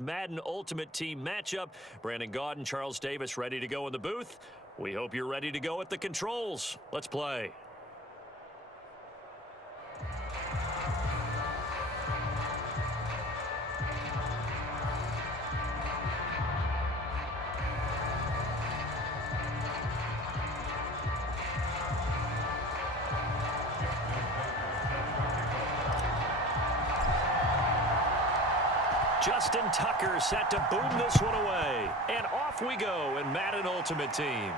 Madden Ultimate Team matchup. Brandon Gaudin, Charles Davis ready to go in the booth. We hope you're ready to go at the controls. Let's play. Justin Tucker set to boom this one away. And off we go in Madden Ultimate Team.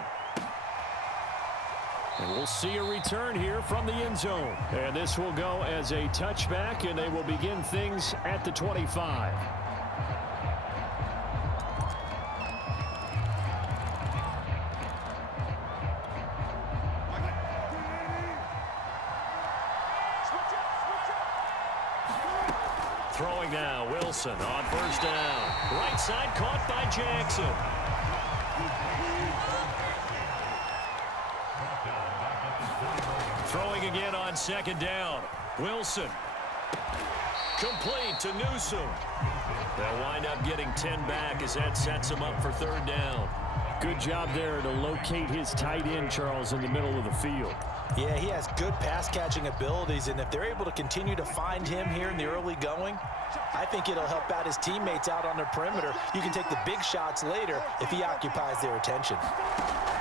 And we'll see a return here from the end zone. And this will go as a touchback, and they will begin things at the 25. Throwing now, Wilson on first down. Right side caught by Jackson. Throwing again on second down. Wilson. Complete to Newsom. They'll wind up getting 10 back as that sets him up for third down. Good job there to locate his tight end, Charles, in the middle of the field. Yeah, he has good pass-catching abilities, and if they're able to continue to find him here in the early going, I think it'll help out his teammates out on the perimeter. You can take the big shots later if he occupies their attention.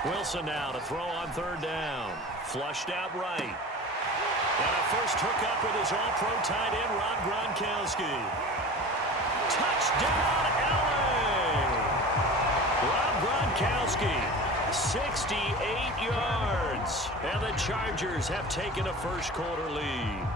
Wilson now to throw on third down. Flushed out right. And a first hookup with his all-pro tight end, Rob Gronkowski. Touchdown, LA! Rob Gronkowski. 68 yards, and the Chargers have taken a first-quarter lead.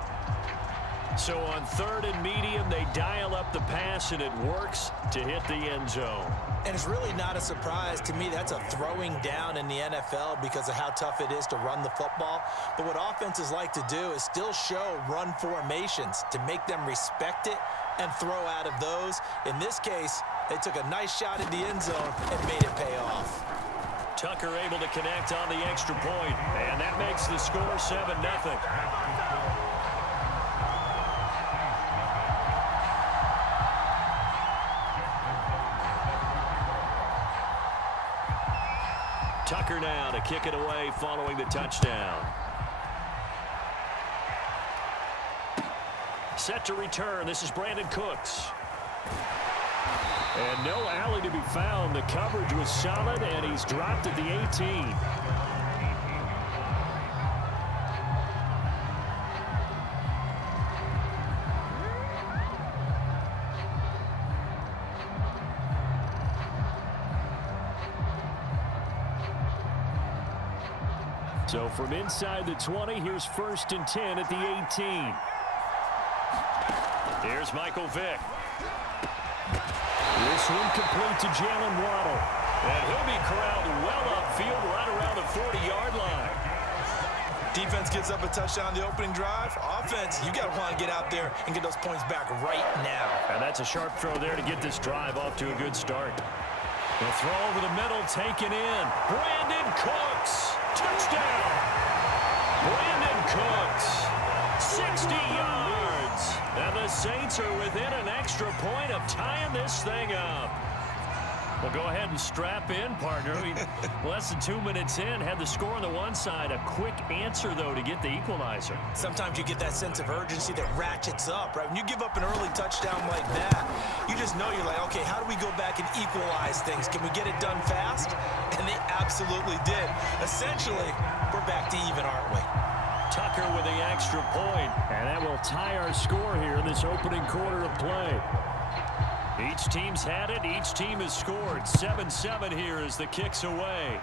So on third and medium, they dial up the pass, and it works to hit the end zone. And it's really not a surprise to me. That's a throwing down in the NFL because of how tough it is to run the football. But what offenses like to do is still show run formations to make them respect it and throw out of those. In this case, they took a nice shot at the end zone and made it pay off. Tucker able to connect on the extra point, and that makes the score 7-0. Tucker now to kick it away following the touchdown. Set to return. This is Brandon Cooks. And no alley to be found. The coverage was solid, and he's dropped at the 18. So from inside the 20, here's 1st and 10 at the 18. Here's Michael Vick. This one complete to Jalen Waddle. And he'll be corralled well upfield right around the 40-yard line. Defense gets up a touchdown the opening drive. Offense, you got to want to get out there and get those points back right now. And that's a sharp throw there to get this drive off to a good start. The throw over the middle, taken in. Brandon Cooks. Touchdown. Brandon Cooks. 60 yards. And the Saints are within an extra point of tying this thing up. Well, go ahead and strap in, partner. Less than 2 minutes in, had the score on the one side. A quick answer, though, to get the equalizer. Sometimes you get that sense of urgency that ratchets up, right? When you give up an early touchdown like that, you just know you're like, okay, how do we go back and equalize things? Can we get it done fast? And they absolutely did. Essentially, we're back to even, aren't we? Tucker with the extra point, and that will tie our score here in this opening quarter of play. Each team's had it. Each team has scored. 7-7 here as the kick's away.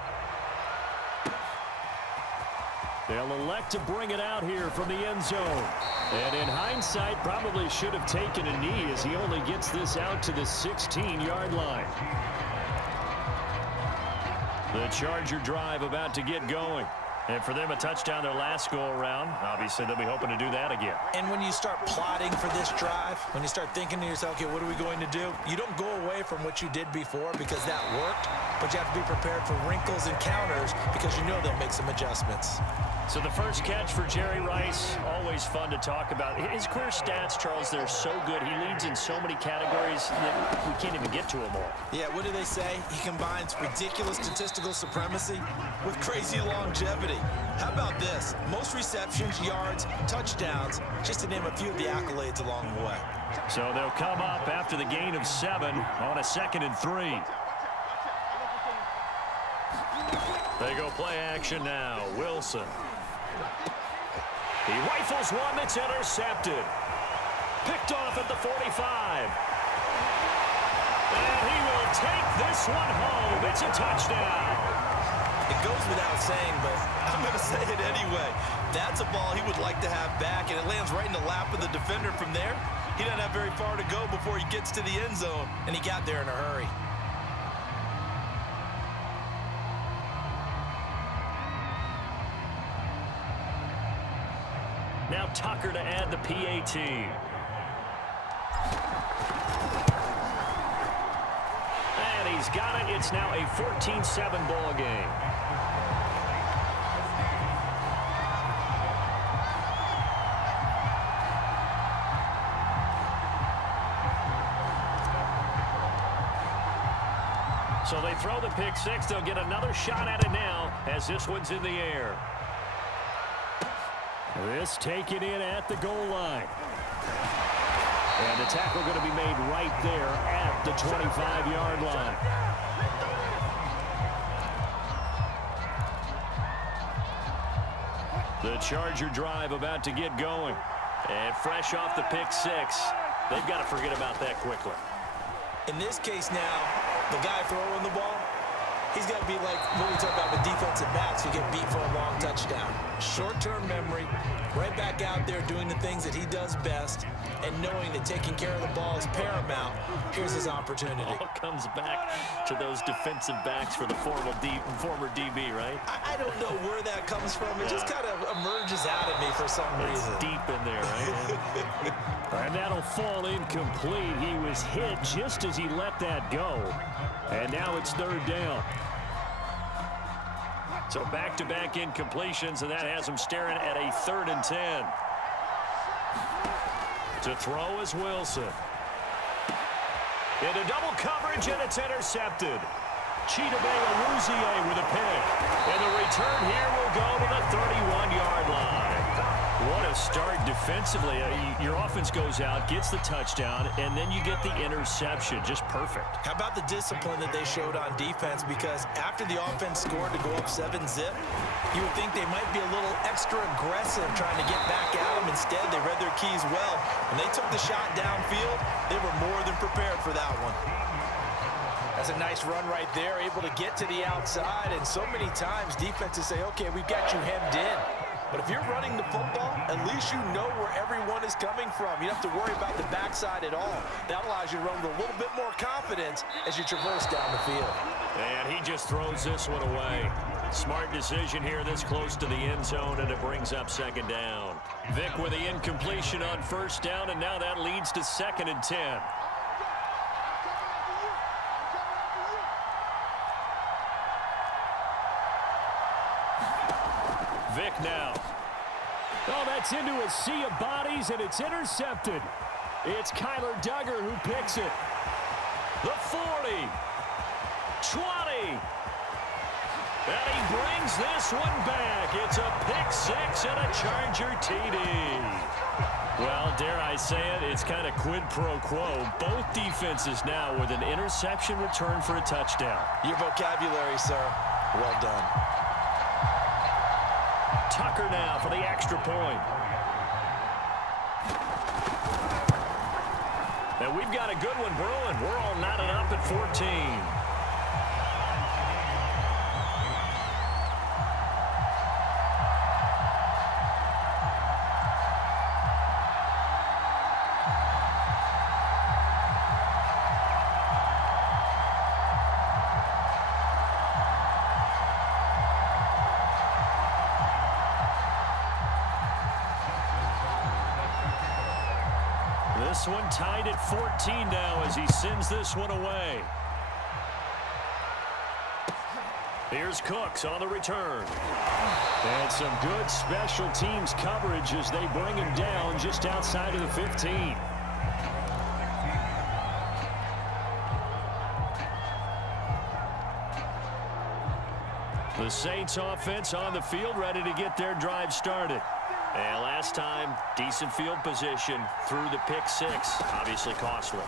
They'll elect to bring it out here from the end zone. And in hindsight, probably should have taken a knee as he only gets this out to the 16-yard line. The Charger drive about to get going. And for them, a touchdown their last go-around. Obviously, they'll be hoping to do that again. And when you start plotting for this drive, when you start thinking to yourself, okay, what are we going to do? You don't go away from what you did before because that worked, but you have to be prepared for wrinkles and counters because you know they'll make some adjustments. So the first catch for Jerry Rice, always fun to talk about. His career stats, Charles, they're so good. He leads in so many categories that we can't even get to them all. Yeah, what do they say? He combines ridiculous statistical supremacy with crazy longevity. How about this? Most receptions, yards, touchdowns, just to name a few of the accolades along the way. So they'll come up after the gain of 7 on a 2nd and 3. They go play action now. Wilson. He rifles one that's intercepted. Picked off at the 45. And he will take this one home. It's a touchdown. It goes without saying, but I'm going to say it anyway. That's a ball he would like to have back, and it lands right in the lap of the defender from there. He doesn't have very far to go before he gets to the end zone, and he got there in a hurry. Now Tucker to add the PAT. And he's got it. It's now a 14-7 ball game. So they throw the pick six. They'll get another shot at it now as this one's in the air. This taken in at the goal line. And the tackle going to be made right there at the 25-yard line. The Charger drive about to get going. And fresh off the pick six, they've got to forget about that quickly. In this case now, the guy throwing the ball, he's got to be like what we talk about with defensive backs who get beat for a long touchdown. Short-term memory, right back out there doing the things that he does best, and knowing that taking care of the ball is paramount. Here's his opportunity. All comes back to those defensive backs for the former DB, right? I don't know where that comes from. It just kind of emerges out of me for some reason. It's deep in there, right? And that'll fall incomplete. He was hit just as he let that go. And now it's 3rd down. So back-to-back incompletions, and that has him staring at a 3rd and 10. To throw is Wilson. Into double coverage, and it's intercepted. Chidobe Awuzie with a pick. And the return here will go to the 31-yard line. What a start defensively. Your offense goes out, gets the touchdown, and then you get the interception. Just perfect. How about the discipline that they showed on defense? Because after the offense scored to go up 7-zip, you would think they might be a little extra aggressive trying to get back at them. Instead, they read their keys well. When they took the shot downfield, they were more than prepared for that one. That's a nice run right there, able to get to the outside. And so many times defenses say, okay, we've got you hemmed in. But if you're running the football, at least you know where everyone is coming from. You don't have to worry about the backside at all. That allows you to run with a little bit more confidence as you traverse down the field. And he just throws this one away. Smart decision here this close to the end zone, and it brings up 2nd down. Vic with the incompletion on 1st down, and now that leads to 2nd and 10. Vic now. Oh, that's into a sea of bodies, and it's intercepted. It's Kyler Duggar who picks it. The 40. 20. And he brings this one back. It's a pick six and a Charger TD. Well, dare I say it, it's kind of quid pro quo. Both defenses now with an interception return for a touchdown. Your vocabulary, sir. Well done. Tucker now for the extra point. And we've got a good one brewing. We're all knotted up at 14. This one tied at 14 now as he sends this one away. Here's Cooks on the return. And some good special teams coverage as they bring him down just outside of the 15. The Saints offense on the field, ready to get their drive started. And last time, decent field position through the pick six. Obviously costly.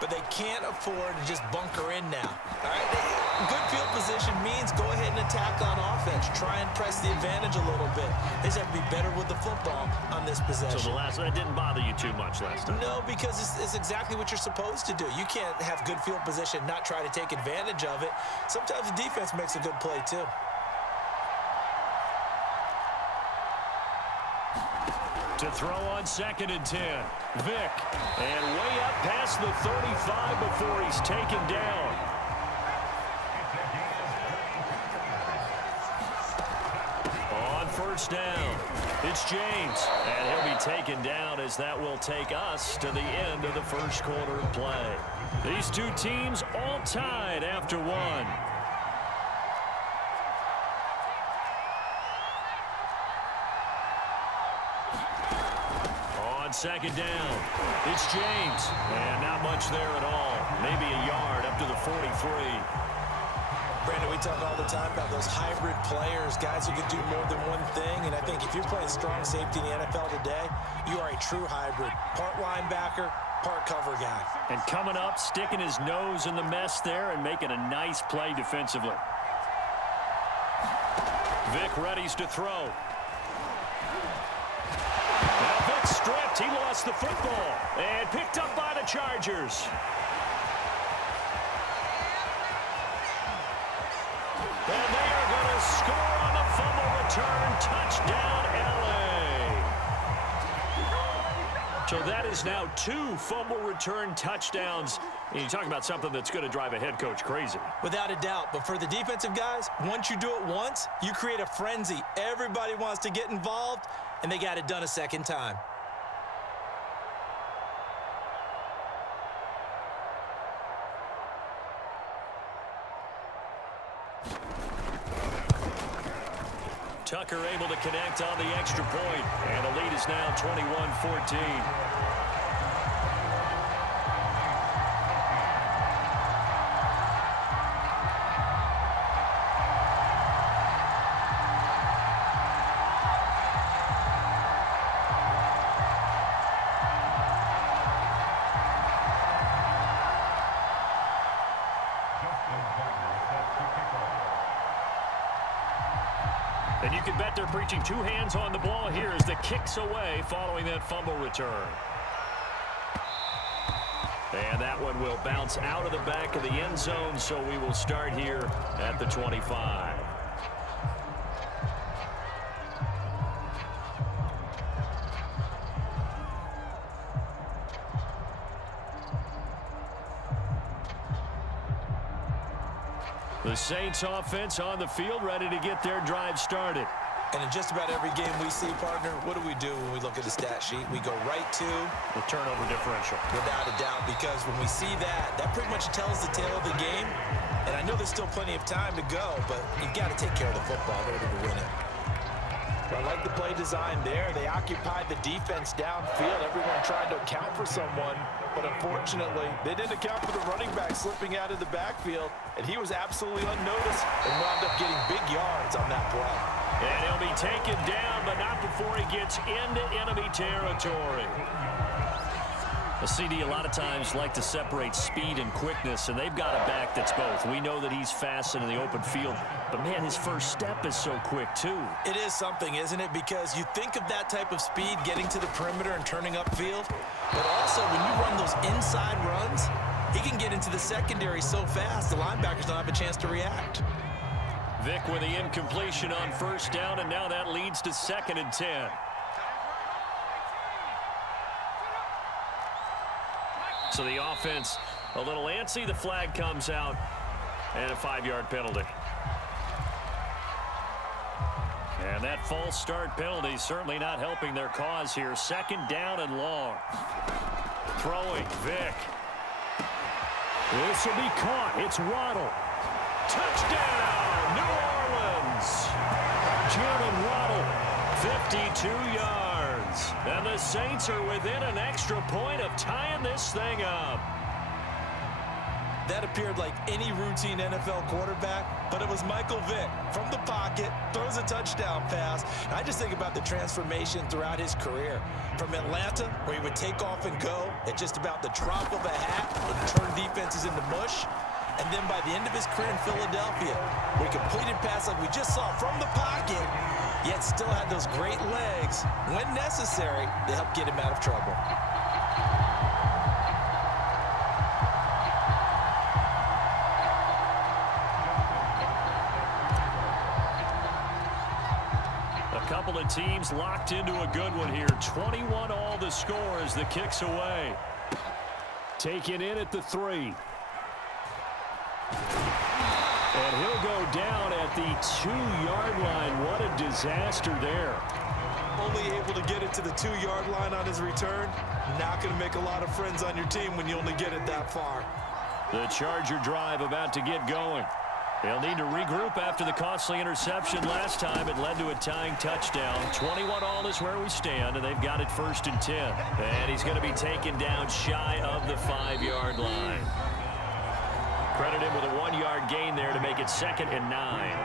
But they can't afford to just bunker in now. All right? Good field position means go ahead and attack on offense. Try and press the advantage a little bit. They just have to be better with the football on this possession. So that didn't bother you too much last time? No, because it's exactly what you're supposed to do. You can't have good field position, not try to take advantage of it. Sometimes the defense makes a good play, too. To throw on 2nd and 10. Vick. And way up past the 35 before he's taken down. On 1st down, it's James. And he'll be taken down as that will take us to the end of the 1st quarter of play. These two teams all tied after one. On 2nd down, it's James. And not much there at all. Maybe a yard up to the 43. Brandon, we talk all the time about those hybrid players, guys who can do more than one thing. And I think if you're playing strong safety in the NFL today, you are a true hybrid. Part linebacker, part cover guy. And coming up, sticking his nose in the mess there and making a nice play defensively. Vick readies to throw. Now Vick stripped. He lost the football and picked up by the Chargers. And they are going to score on the fumble return. Touchdown, L.A. So that is now 2 fumble return touchdowns. And you talk about something that's going to drive a head coach crazy. Without a doubt. But for the defensive guys, once you do it once, you create a frenzy. Everybody wants to get involved, and they got it done a second time. Tucker able to connect on the extra point, and the lead is now 21-14. And you can bet they're preaching 2 hands on the ball here as the kick's away following that fumble return. And that one will bounce out of the back of the end zone, so we will start here at the 25. The Saints offense on the field, ready to get their drive started. And in just about every game we see, partner, what do we do when we look at the stat sheet? We go right to the turnover differential. Without a doubt, because when we see that, that pretty much tells the tale of the game. And I know there's still plenty of time to go, but you've got to take care of the football in order to win it. I like the play design there. They occupied the defense downfield. Everyone tried to account for someone, but unfortunately, they didn't account for the running back slipping out of the backfield, and he was absolutely unnoticed and wound up getting big yards on that play. And he'll be taken down, but not before he gets into enemy territory. A CD a lot of times like to separate speed and quickness, and they've got a back that's both. We know that he's fast in the open field, but man, his first step is so quick too. It is something, isn't it? Because you think of that type of speed getting to the perimeter and turning upfield, but also when you run those inside runs, he can get into the secondary so fast the linebackers don't have a chance to react. Vick with the incompletion on 1st down, and now that leads to 2nd and 10. So the offense a little antsy. The flag comes out, and a 5-yard penalty. And that false start penalty certainly not helping their cause here. 2nd down and long. Throwing, Vick. This will be caught. It's Waddle. Touchdown, New Orleans. Jalen Waddle, 52 yards. And the Saints are within an extra point of tying this thing up. That appeared like any routine NFL quarterback, but it was Michael Vick from the pocket, throws a touchdown pass. And I just think about the transformation throughout his career. From Atlanta, where he would take off and go at just about the drop of a hat and turn defenses into mush. And then by the end of his career in Philadelphia, where he completed passes like we just saw from the pocket, yet still had those great legs, when necessary, to help get him out of trouble. Couple of teams locked into a good one here. 21 all the score as the kick's away. Taken in at the 3. And he'll go down at the 2-yard line. What a disaster there. Only able to get it to the 2-yard line on his return. Not going to make a lot of friends on your team when you only get it that far. The Charger drive about to get going. They'll need to regroup after the costly interception last time. It led to a tying touchdown. 21 all is where we stand, and they've got it 1st and 10. And he's going to be taken down shy of the 5-yard line. Credit him with a 1-yard gain there to make it 2nd and 9.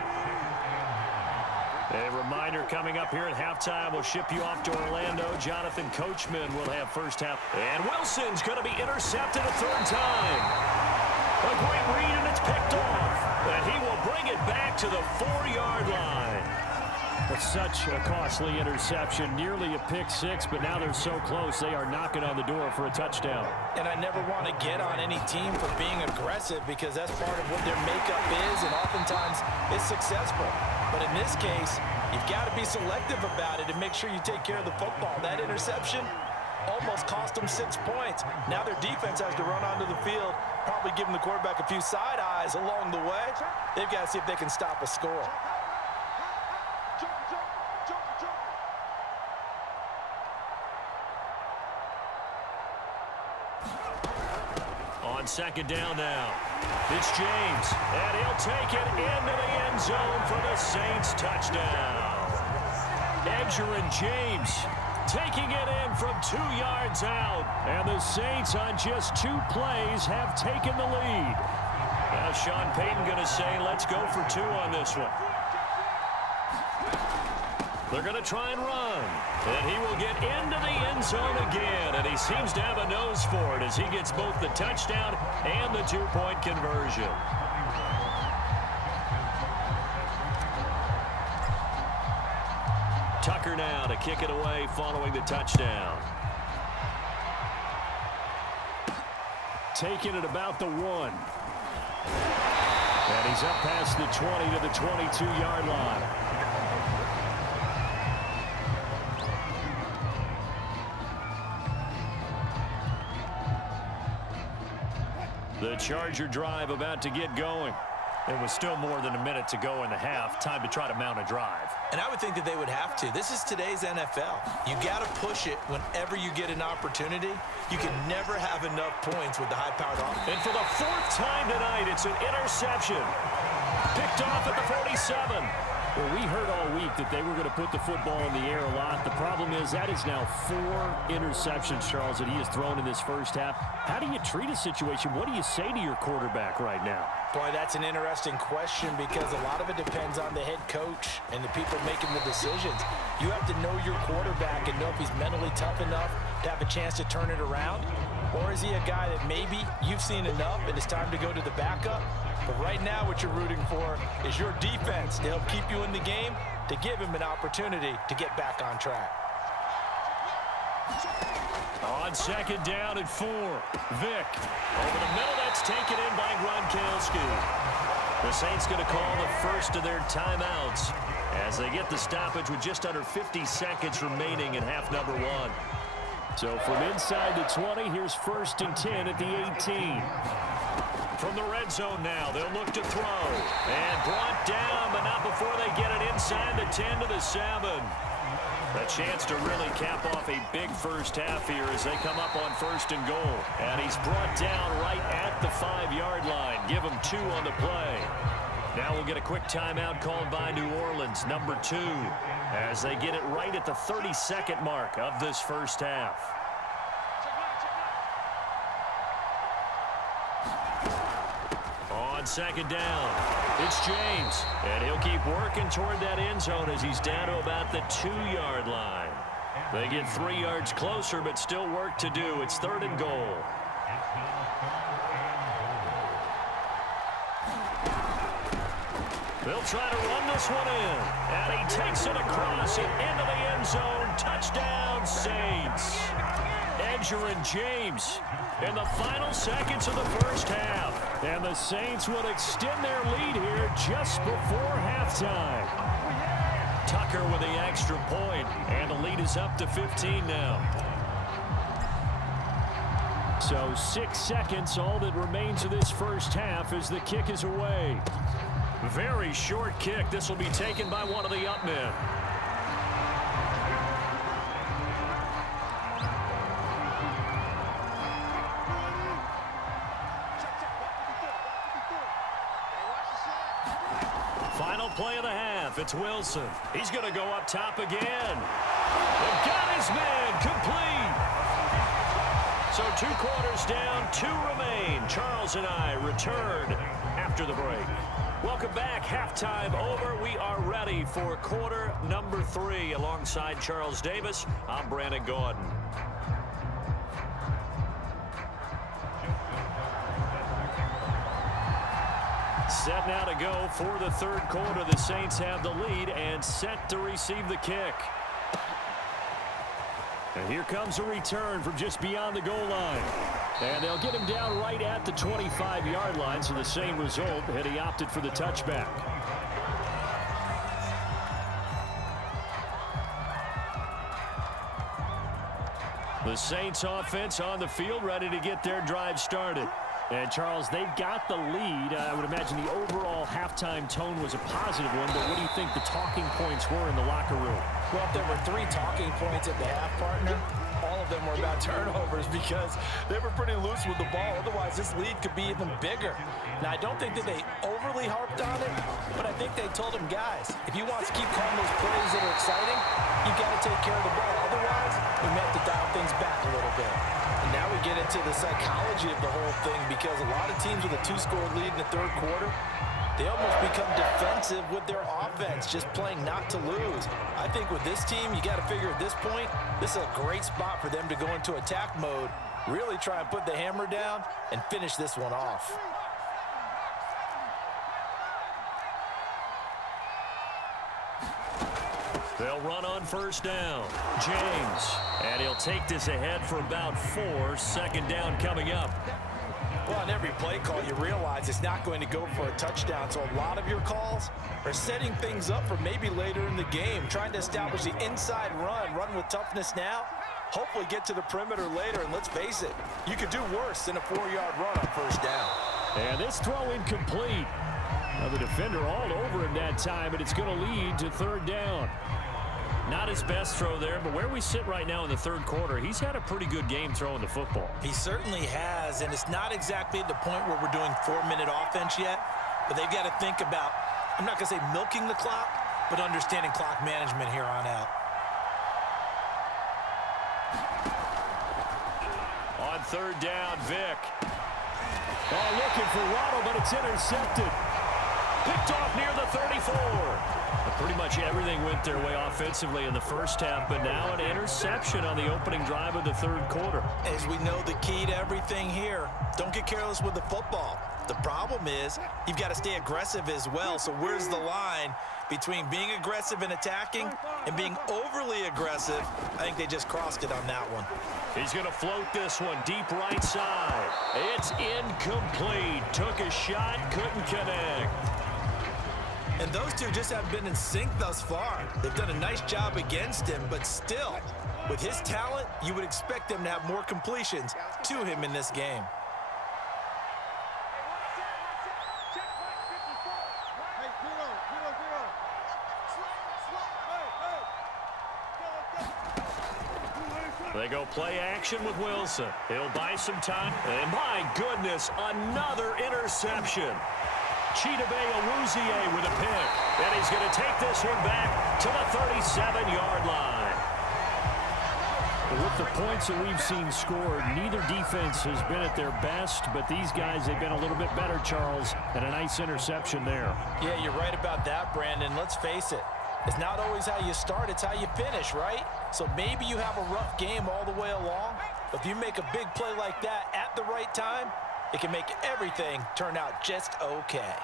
A reminder coming up here at halftime, we'll ship you off to Orlando. Jonathan Coachman will have first half. And Wilson's going to be intercepted a 3rd time. A great read, and it's picked off. And he will bring it back to the 4-yard line. It's such a costly interception, nearly a pick 6, but now they're so close they are knocking on the door for a touchdown. And I never want to get on any team for being aggressive because that's part of what their makeup is, and oftentimes it's successful. But in this case, you've got to be selective about it and make sure you take care of the football. That interception almost cost them 6 points. Now their defense has to run onto the field, probably giving the quarterback a few side eyes along the way. They've got to see if they can stop a score. On 2nd down now, it's James, and he'll take it into the end zone for the Saints touchdown. Edgerrin James taking it in from 2 yards out. And the Saints on just 2 plays have taken the lead. Now Sean Payton going to say, let's go for 2 on this one. They're going to try and run. And he will get into the end zone again. And he seems to have a nose for it as he gets both the touchdown and the 2-point conversion. Tucker now to kick it away following the touchdown. Taking it about the 1. And he's up past the 20 to the 22-yard line. The Charger drive about to get going. It was still more than a minute to go in the half. Time to try to mount a drive. And I would think that they would have to. This is today's NFL. You got to push it whenever you get an opportunity. You can never have enough points with the high-powered offense. And for the 4th time tonight, it's an interception. Picked off at the 47. Well, we heard all week that they were going to put the football in the air a lot. The problem is that is now 4 interceptions, Charles, that he has thrown in this first half. How do you treat a situation? What do you say to your quarterback right now? Boy, that's an interesting question because a lot of it depends on the head coach and the people making the decisions. You have to know your quarterback and know if he's mentally tough enough to have a chance to turn it around. Or is he a guy that maybe you've seen enough and it's time to go to the backup? But right now what you're rooting for is your defense to help keep you in the game, to give him an opportunity to get back on track. On 2nd down at 4, Vick. Over the middle, that's taken in by Gronkowski. The Saints going to call the first of their timeouts as they get the stoppage with just under 50 seconds remaining in half number 1. So from inside the 20, here's 1st and 10 at the 18. From the red zone now, they'll look to throw. And brought down, but not before they get it inside the 10 to the 7. A chance to really cap off a big first half here as they come up on 1st and goal. And he's brought down right at the 5-yard line. Give him 2 on the play. Now we'll get a quick timeout called by New Orleans, number 2, as they get it right at the 30-second mark of this first half. On second down, it's James, and he'll keep working toward that end zone as he's down to about the 2-yard line. They get 3 yards closer, but still work to do. It's 3rd and goal. They'll try to run this one in, and he takes it across and into the end zone. Touchdown, Saints. Edgerrin James in the final seconds of the first half. And the Saints will extend their lead here just before halftime. Tucker with the extra point, and the lead is up to 15 now. So 6 seconds, all that remains of this first half as the kick is away. Very short kick. This will be taken by one of the up men. Final play of the half. It's Wilson. He's going to go up top again. They've got his man complete. So 2 quarters down, 2 remain. Charles and I return after the break. Welcome back. Halftime over. We are ready for quarter number 3. Alongside Charles Davis, I'm Brandon Gordon. Set now to go for the 3rd quarter. The Saints have the lead and set to receive the kick. And here comes a return from just beyond the goal line. And they'll get him down right at the 25-yard line, so the same result had he opted for the touchback. The Saints offense on the field, ready to get their drive started. And, Charles, they've got the lead. I would imagine the overall halftime tone was a positive one, but what do you think the talking points were in the locker room? Well, if there were 3 talking points at the half, partner, all of them were about turnovers because they were pretty loose with the ball. Otherwise, this lead could be even bigger. Now, I don't think that they overly harped on it, but I think they told them, guys, if you want to keep calling those plays that are exciting, you've got to take care of the ball. Otherwise, we may have to dial things back a little bit. And now we get into the psychology of the whole thing because a lot of teams with a 2-score lead in the 3rd quarter, they almost become defensive with their offense, just playing not to lose. I think with this team, you got to figure at this point, this is a great spot for them to go into attack mode, really try and put the hammer down and finish this one off. They'll run on first down. James. And he'll take this ahead for about 4. 2nd down coming up. Well, on every play call, you realize it's not going to go for a touchdown. So a lot of your calls are setting things up for maybe later in the game, trying to establish the inside run with toughness now, hopefully get to the perimeter later. And let's face it, you could do worse than a 4-yard run on first down. And this throw incomplete. Now the defender all over him that time, but it's going to lead to 3rd down. Not his best throw there, but where we sit right now in the 3rd quarter, he's had a pretty good game throwing the football. He certainly has, and it's not exactly at the point where we're doing 4-minute offense yet, but they've got to think about, I'm not going to say milking the clock, but understanding clock management here on out. On 3rd down, Vick. Oh, looking for Waddle, but it's intercepted. Picked off near the 34. Pretty much everything went their way offensively in the first half, but now an interception on the opening drive of the 3rd quarter. As we know, the key to everything here, don't get careless with the football. The problem is you've got to stay aggressive as well. So where's the line between being aggressive and attacking and being overly aggressive? I think they just crossed it on that one. He's going to float this one deep right side. It's incomplete. Took a shot, couldn't connect. And those two just have been in sync thus far. They've done a nice job against him, but still, with his talent, you would expect them to have more completions to him in this game. They go play action with Wilson. He'll buy some time. And my goodness, another interception. Chidobe Awuzie with a pick. And he's going to take this one back to the 37-yard line. With the points that we've seen scored, neither defense has been at their best, but these guys have been a little bit better, Charles, and a nice interception there. Yeah, you're right about that, Brandon. Let's face it. It's not always how you start, it's how you finish, right? So maybe you have a rough game all the way along, but if you make a big play like that at the right time, it can make everything turn out just okay.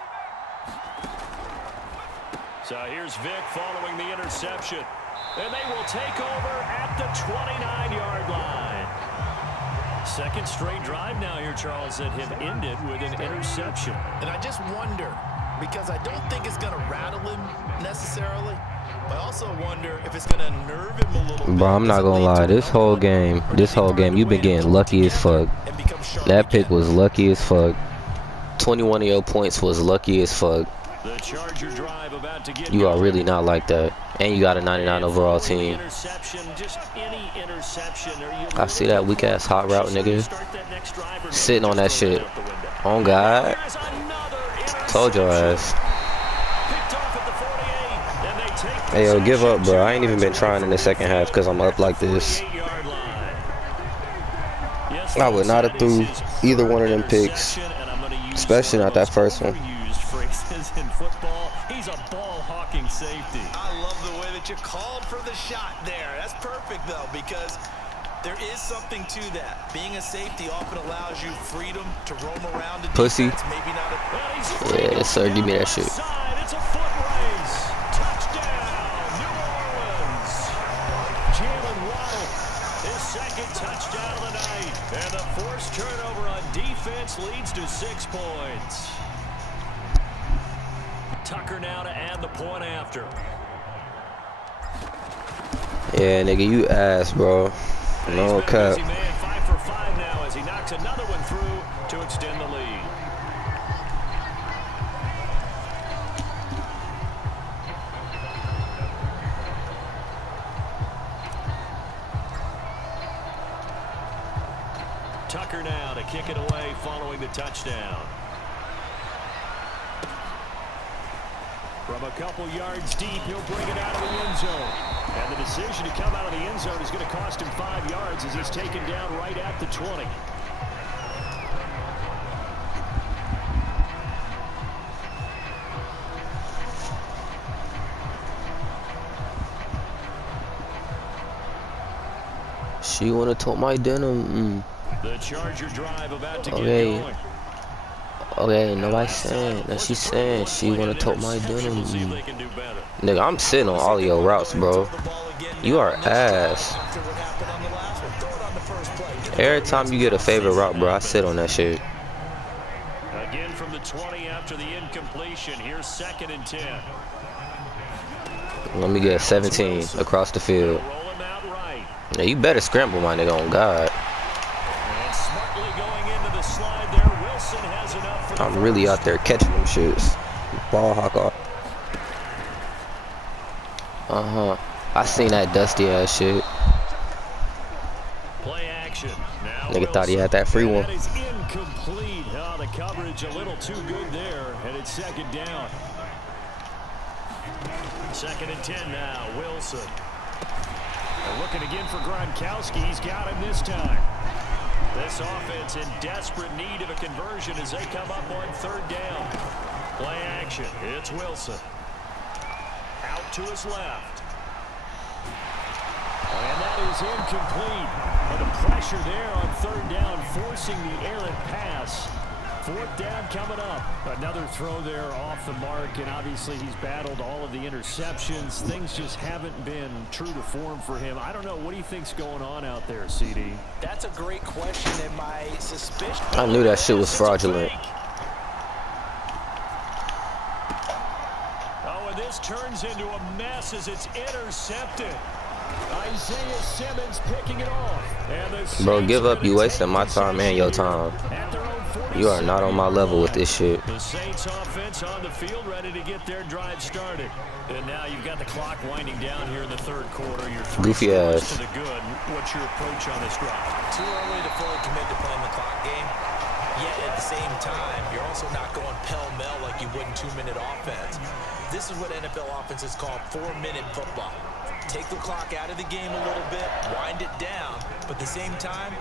So here's Vic following the interception. And they will take over at the 29-yard line. Second straight drive now here, Charles, that have ended with an interception. And I just wonder, because I don't think it's going to rattle him necessarily, but I also wonder if it's going to nerve him a little bit. Bro, I'm not going to lie. This whole game, you've been getting lucky as fuck. That pick was lucky as fuck. 21 of your points was lucky as fuck. The Charger drive about to get you are really not like that. And you got a 99 overall team. I see that weak ass hot route, nigga. Sitting on that shit. On God. Told your ass. Hey, yo, give up, bro. I ain't even been trying in the second half because I'm up like this. I would not have threw either one of them picks. Especially not that first one. In football, he's a ball-hawking safety. I love the way that you called for the shot there. That's perfect, though, because there is something to that. Being a safety often allows you freedom to roam around. Pussy. Maybe not yeah, sir, give me that shit. It's a foot race. Touchdown, New Orleans. Jalen Waddle, his second touchdown of the night. And the forced turnover on defense leads to 6 points. Tucker now to add the point after. Yeah, nigga, you ass, bro. No cap. 5 for 5 now as he knocks another one through to extend the lead. Tucker now to kick it away following the touchdown. From a couple yards deep, he'll bring it out of the end zone. And the decision to come out of the end zone is going to cost him 5 yards as he's taken down right at the 20. She wanna talk my denim. The Charger drive about to get going. Okay, nobody's saying that. She's saying she wanna talk my denim. Nigga, I'm sitting on all your routes, bro. You are ass. Every time you get a favorite route, bro, I sit on that shit. Again from the 20 after the incompletion. Here's 2nd and 10. Let me get 17 across the field. Now you better scramble, my nigga, on God. I'm really out there catching them shits. Ball hawk off. I seen that dusty ass shit. Play action. Now Nigga thought he had that free one. That is incomplete. Oh, the coverage a little too good there, and it's 2nd down. 2nd and 10 now. Wilson. They're looking again for Gronkowski. He's got him this time. This offense in desperate need of a conversion as they come up on 3rd down. Play action. It's Wilson. Out to his left. And that is incomplete. And the pressure there on 3rd down, forcing the errant pass. 4th down coming up. Another throw there off the mark, and obviously he's battled all of the interceptions. Things just haven't been true to form for him. I don't know. What do you think's going on out there, CD? That's a great question, and my suspicion... I knew that shit was fraudulent. Oh, and this turns into a mess as it's intercepted. Isaiah Simmons picking it off. And bro, give up. You wasting my time and your time. You are not on my level with this shit. The Saints offense on the field ready to get their drive started. And now you've got the clock winding down here in the 3rd quarter. Your goofy ass. To the good. What's your approach on this drive? Too early to fully commit to playing the clock game. Yet at the same time, you're also not going pell-mell like you would in 2-minute offense. This is what NFL offenses call 4-minute football. Take the clock out of the game a little bit, wind it down, but at the same time,